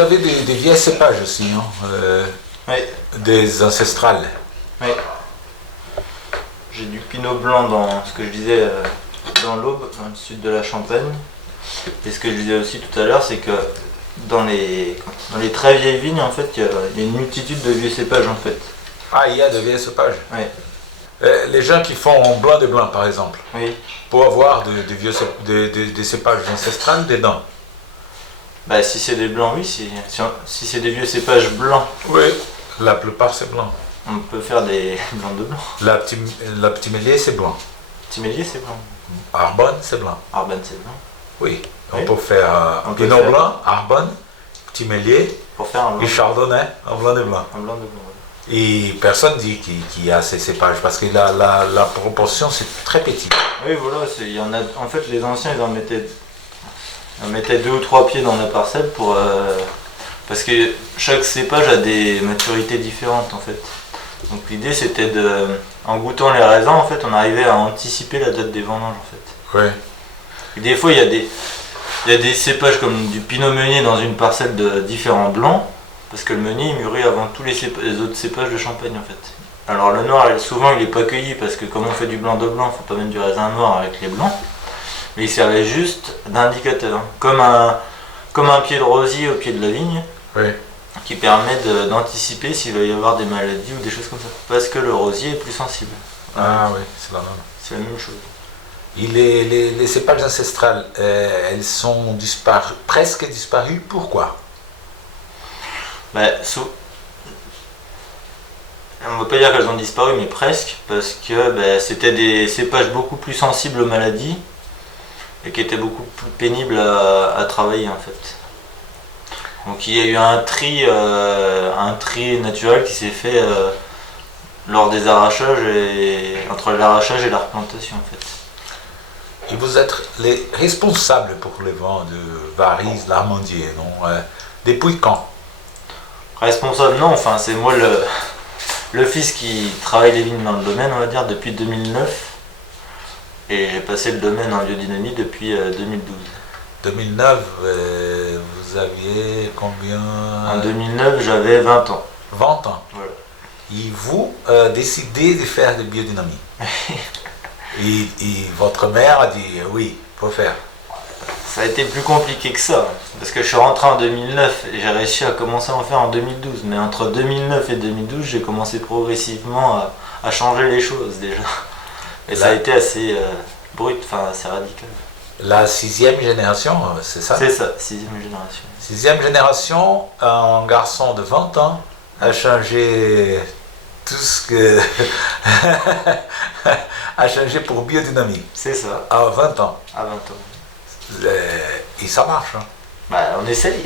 avez des vieux cépages aussi, hein, Oui, des ancestrales. oui. J'ai du pinot blanc dans ce que je disais dans l'Aube, dans le sud de la Champagne. Et ce que je disais aussi tout à l'heure, c'est que dans les très vieilles vignes, en fait, il y a une multitude de vieux cépages, en fait. Ah, il y a de vieux cépages. Oui, Les gens qui font blanc de blanc, par exemple, oui. pour avoir des cépages ancestrales dedans. Bah, si c'est des blancs, oui. Si c'est des vieux cépages blancs, Oui, la plupart c'est blanc. on peut faire des blancs de blanc. La petit mélier c'est blanc. Timélier, c'est blanc. Arbonne c'est blanc. Arban, c'est blanc. Oui, on Oui. peut faire On peut pinot faire. blanc, arbonne, petit mélier Pour faire un et blanc, chardonnay en blanc de blanc. un blanc de blanc. Et personne dit qu'il y a ces cépages parce que la proportion c'est très petit. Oui, voilà, il y en a. En fait, les anciens, ils en mettaient 2 ou 3 pieds dans la parcelle parce que chaque cépage a des maturités différentes, en fait. Donc l'idée, c'était en goûtant les raisins, en fait, on arrivait à anticiper la date des vendanges, en fait. Oui. Et des fois, il y a des cépages comme du pinot meunier dans une parcelle de différents blancs, parce que le meunier il mûrit avant tous les autres cépages de Champagne, en fait. Alors le noir, souvent, il n'est pas cueilli parce que comme on fait du blanc de blanc, il ne faut pas mettre du raisin noir avec les blancs. Mais il servait juste d'indicateur, hein. Comme un pied de rosier au pied de la vigne, Oui. qui permet d'anticiper s'il va y avoir des maladies ou des choses comme ça. Parce que le rosier est plus sensible. Ah oui, c'est la même. C'est la même chose. Et les cépages ancestrales, elles sont presque disparues. Pourquoi? Bah, on ne va pas dire qu'elles ont disparu, mais presque, parce que c'était des cépages beaucoup plus sensibles aux maladies et qui étaient beaucoup plus pénibles à travailler, en fait. Donc il y a eu un tri naturel qui s'est fait lors des arrachages entre l'arrachage et la replantation, en fait. Et vous êtes les responsables pour les vents de Varize, l'Armandier, non? Depuis quand? Responsable, non, enfin c'est moi le fils qui travaille les vignes dans le domaine, on va dire, depuis 2009. Et j'ai passé le domaine en biodynamie depuis 2012. 2009, vous aviez combien? En 2009, j'avais 20 ans. 20 ans. Voilà. Et vous décidez de faire de biodynamie. et votre mère a dit oui, il faut faire. Ça a été plus compliqué que ça, parce que je suis rentré en 2009 et j'ai réussi à commencer à en faire en 2012. Mais entre 2009 et 2012, j'ai commencé progressivement à changer les choses déjà. Et ça a été assez brut, enfin assez radical. La 6e génération, c'est ça? C'est ça, 6e génération. 6e génération, un garçon de 20 ans a changé tout ce que... a changé pour biodynamie. C'est ça, À 20 ans. à 20 ans. Et ça marche. Hein. Bah, on essaye.